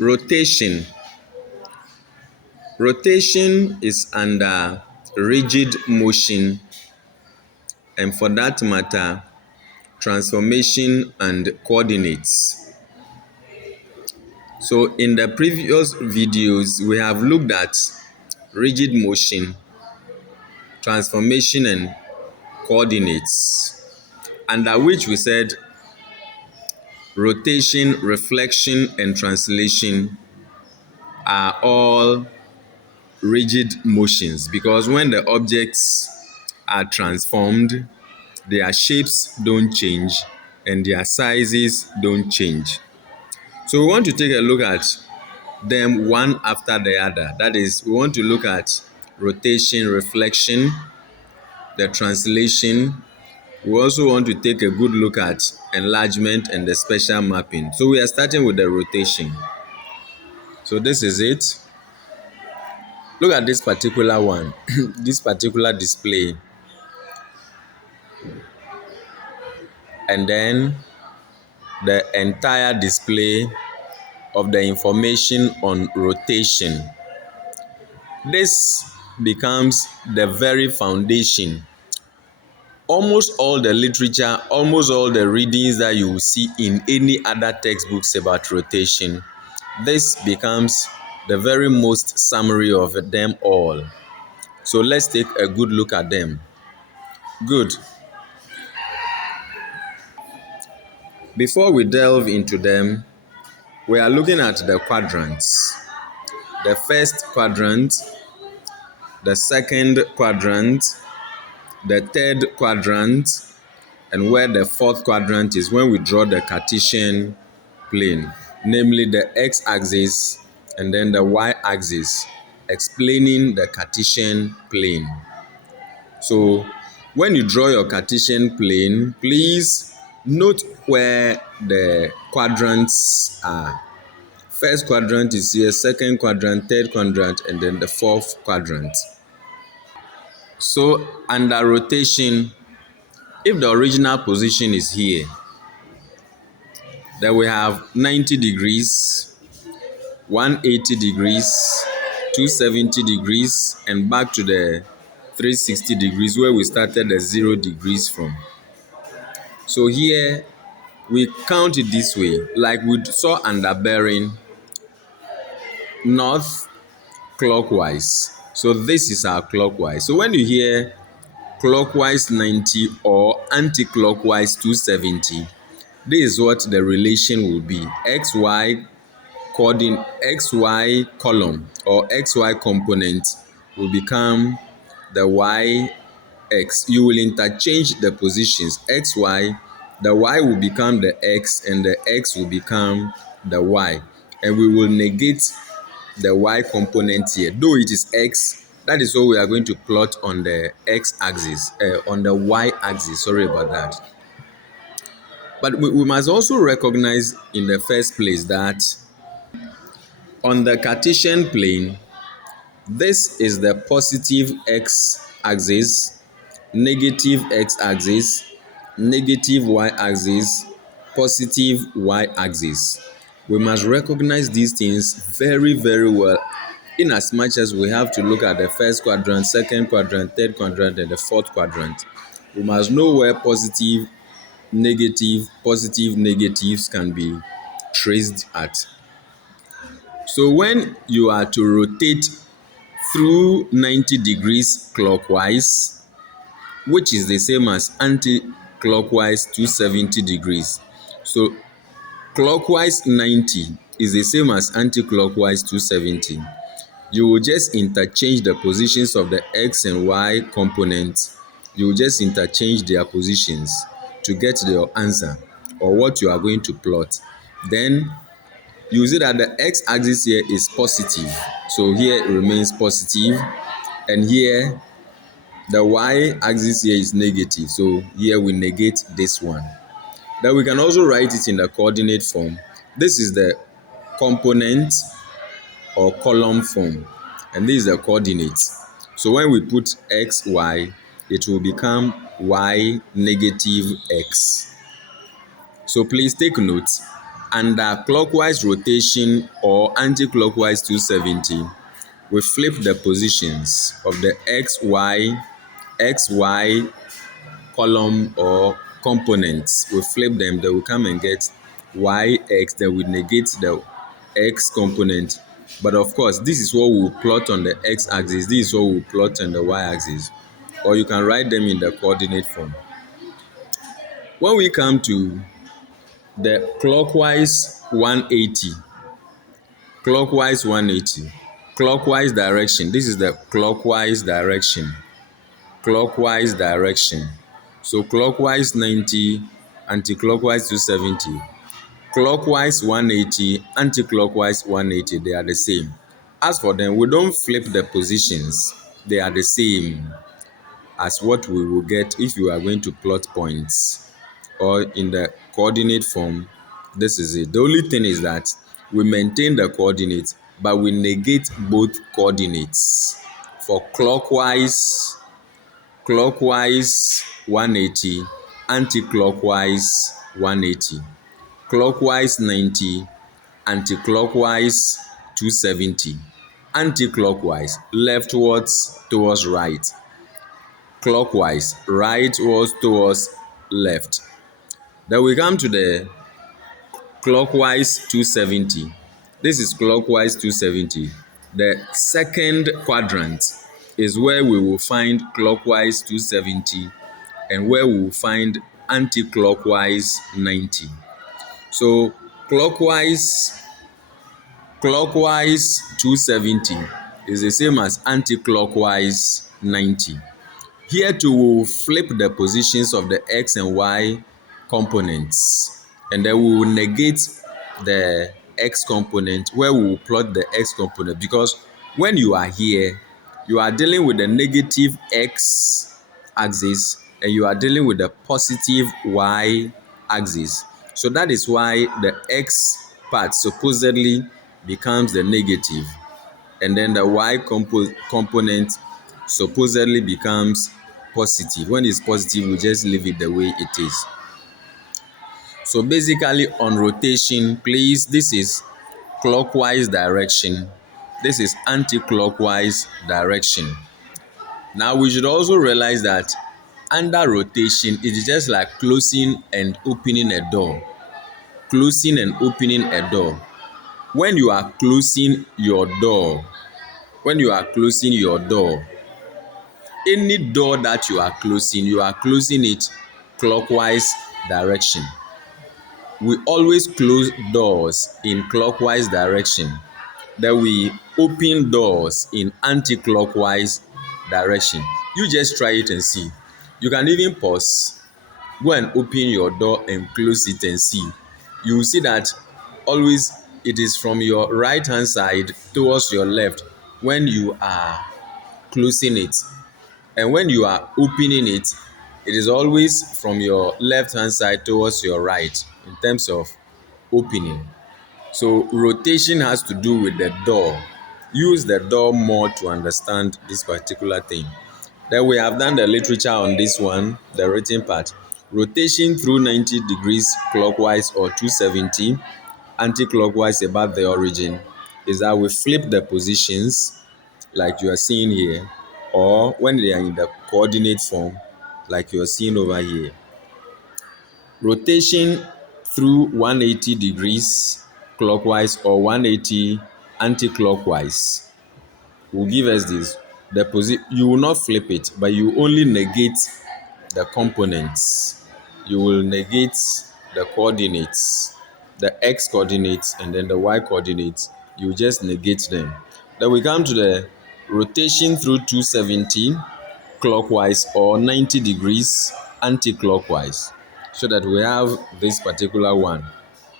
Rotation. Rotation is under rigid motion, and for that matter, transformation and coordinates. So in the previous videos, we have looked at rigid motion, transformation and coordinates, under which we said rotation, reflection and translation are all rigid motions, because when the objects are transformed, their shapes don't change and their sizes don't change. So we want to take a look at them one after the other. That is, we want to look at rotation, reflection, the translation. We also want to take a good look at enlargement and the special mapping. So we are starting with the rotation. So this is it. Look at this particular one, this particular display. And then the entire display of the information on rotation. This becomes the very foundation. Almost all the literature, almost all the readings that you will see in any other textbooks about rotation, this becomes the very most summary of them all. So let's take a good look at them. Good. Before we delve into them, we are looking at the quadrants. The first quadrant, the second quadrant, the third quadrant, and where the fourth quadrant is when we draw the Cartesian plane, namely the x-axis and then the y-axis, explaining the Cartesian plane. So when you draw your Cartesian plane, please note where the quadrants are. First quadrant is here, second quadrant, third quadrant, and then the fourth quadrant. So under rotation, if the original position is here, then we have 90 degrees, 180 degrees, 270 degrees, and back to the 360 degrees where we started the 0 degrees from. So here, we count it this way, like we saw under bearing, north clockwise. So this is our clockwise. So when you hear clockwise 90 or anti-clockwise 270, this is what the relation will be. XY column or XY component will become the YX. You will interchange the positions. XY, the Y will become the X and the X will become the Y. And we will negate the Y component here. Though it is X, that is what we are going to plot on the X-axis, on the Y-axis. Sorry about that. But we must also recognize in the first place that on the Cartesian plane, this is the positive x-axis, negative x-axis, negative y-axis, positive y-axis. We must recognize these things very, very well, in as much as we have to look at the first quadrant, second quadrant, third quadrant, and the fourth quadrant. We must know where positive, negatives can be traced at. So when you are to rotate through 90 degrees clockwise, which is the same as anti-clockwise 270 degrees. So clockwise 90 is the same as anti-clockwise 270. You will just interchange the positions of the X and Y components. You will just interchange their positions to get your answer or what you are going to plot. Then you see that the x-axis here is positive. So here it remains positive. And here, the y-axis here is negative. So here we negate this one. Then we can also write it in the coordinate form. This is the component or column form. And this is the coordinates. So when we put x, y, it will become y negative x. So please take note. Under clockwise rotation or anti-clockwise 270, we flip the positions of the xy column or components. We flip them, then we come and get yx, then we negate the x component. But of course, this is what we will plot on the x-axis, this is what we will plot on the y-axis. Or you can write them in the coordinate form. When we come to the clockwise 180, clockwise 180, clockwise direction, this is the clockwise direction, clockwise direction. So clockwise 90, anti-clockwise 270, clockwise 180, anti-clockwise 180, they are the same. As for them, we don't flip the positions, they are the same as what we will get if you are going to plot points or in the coordinate form. This is it. The only thing is that we maintain the coordinates, but we negate both coordinates. For clockwise 180, anti-clockwise 180, clockwise 90, anti-clockwise 270, anti-clockwise leftwards towards right, clockwise rightwards towards left. Then we come to the clockwise 270. This is clockwise 270. The second quadrant is where we will find clockwise 270 and where we will find anti-clockwise 90. So clockwise 270 is the same as anti-clockwise 90. Here too we will flip the positions of the x and y components, and then we will negate the x component where we will plot the x component, because when you are here, you are dealing with the negative x axis and you are dealing with the positive y axis. So that is why the x part supposedly becomes the negative, and then the y component supposedly becomes positive. When it's positive, we just leave it the way it is. So basically on rotation, please, this is clockwise direction, this is anti-clockwise direction. Now we should also realize that under rotation, it is just like closing and opening a door. Closing and opening a door. When you are closing your door, any door that you are closing it clockwise direction. We always close doors in clockwise direction. Then we open doors in anti-clockwise direction. You just try it and see. You can even pause, go and open your door and close it and see. You will see that always it is from your right hand side towards your left when you are closing it, and when you are opening it, it is always from your left hand side towards your right in terms of opening. So rotation has to do with the door. Use the door more to understand this particular thing. Then we have done the literature on this one, the written part. Rotation through 90 degrees clockwise or 270 anti-clockwise about the origin is that we flip the positions like you are seeing here, or when they are in the coordinate form like you are seeing over here. Rotation through 180 degrees clockwise or 180 anti-clockwise will give us this. You will not flip it, but you only negate the components. You will negate the coordinates, the x coordinates and then the y coordinates. You just negate them. Then we come to the rotation through 270 clockwise or 90 degrees anti-clockwise, so that we have this particular one,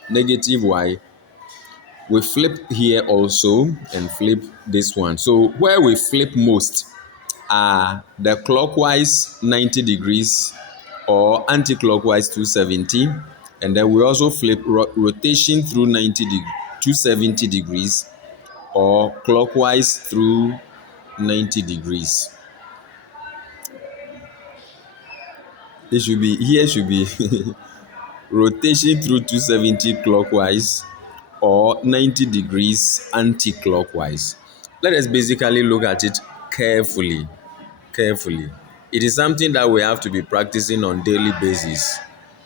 negative y. We flip here also and flip this one. So where we flip most are the clockwise 90 degrees or anti-clockwise 270, and then we also flip rotation through 270 degrees or clockwise through 90 degrees. It should be here should be rotation through 270 clockwise or 90 degrees anti-clockwise. Let us basically look at it carefully. Carefully. It is something that we have to be practicing on daily basis.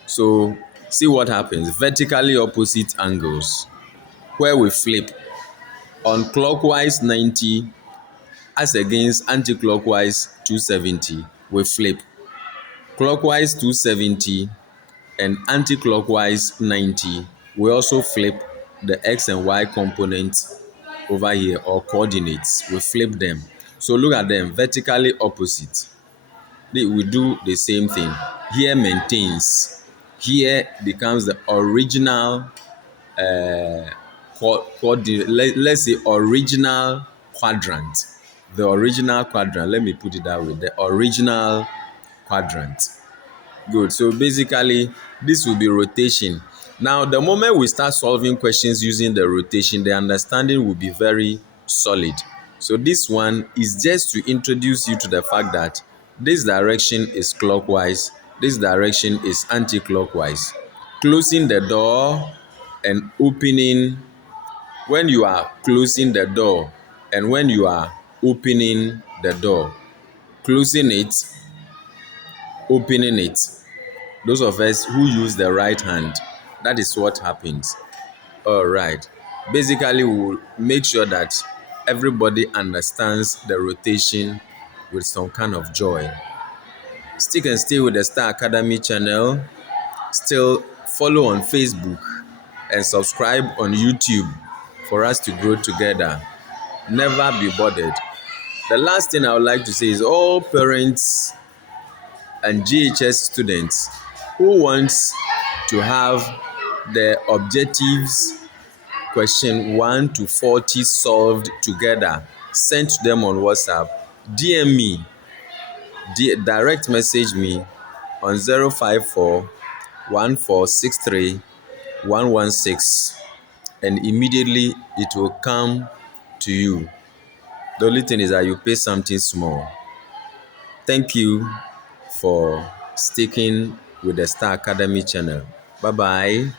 So see what happens. Vertically opposite angles where we flip on clockwise 90 as against anti-clockwise 270. We flip clockwise 270 and anti-clockwise 90. We also flip the x and y components over here, or coordinates. We flip them. So look at them, vertically opposite. We do the same thing. Here maintains. Here becomes the original let's say original quadrant. The original quadrant. Let me put it that way. The original quadrant. Good. So basically, this will be rotation. Now, the moment we start solving questions using the rotation, the understanding will be very solid. So this one is just to introduce you to the fact that this direction is clockwise, this direction is anti-clockwise. Closing the door and opening, when you are closing the door and when you are opening the door, closing it, opening it. Those of us who use the right hand, that is what happens. All right. Basically, we'll make sure that everybody understands the rotation with some kind of joy. Stick and stay with the Star Academy channel. Still follow on Facebook and subscribe on YouTube for us to grow together. Never be bothered. The last thing I would like to say is all parents and GHS students who wants to have the objectives question 1 to 40 solved together, sent to them on WhatsApp, DM me, direct message me on 054 1463 116, and immediately it will come to you. The only thing is that you pay something small. Thank you for sticking with the Star Academy channel. Bye bye.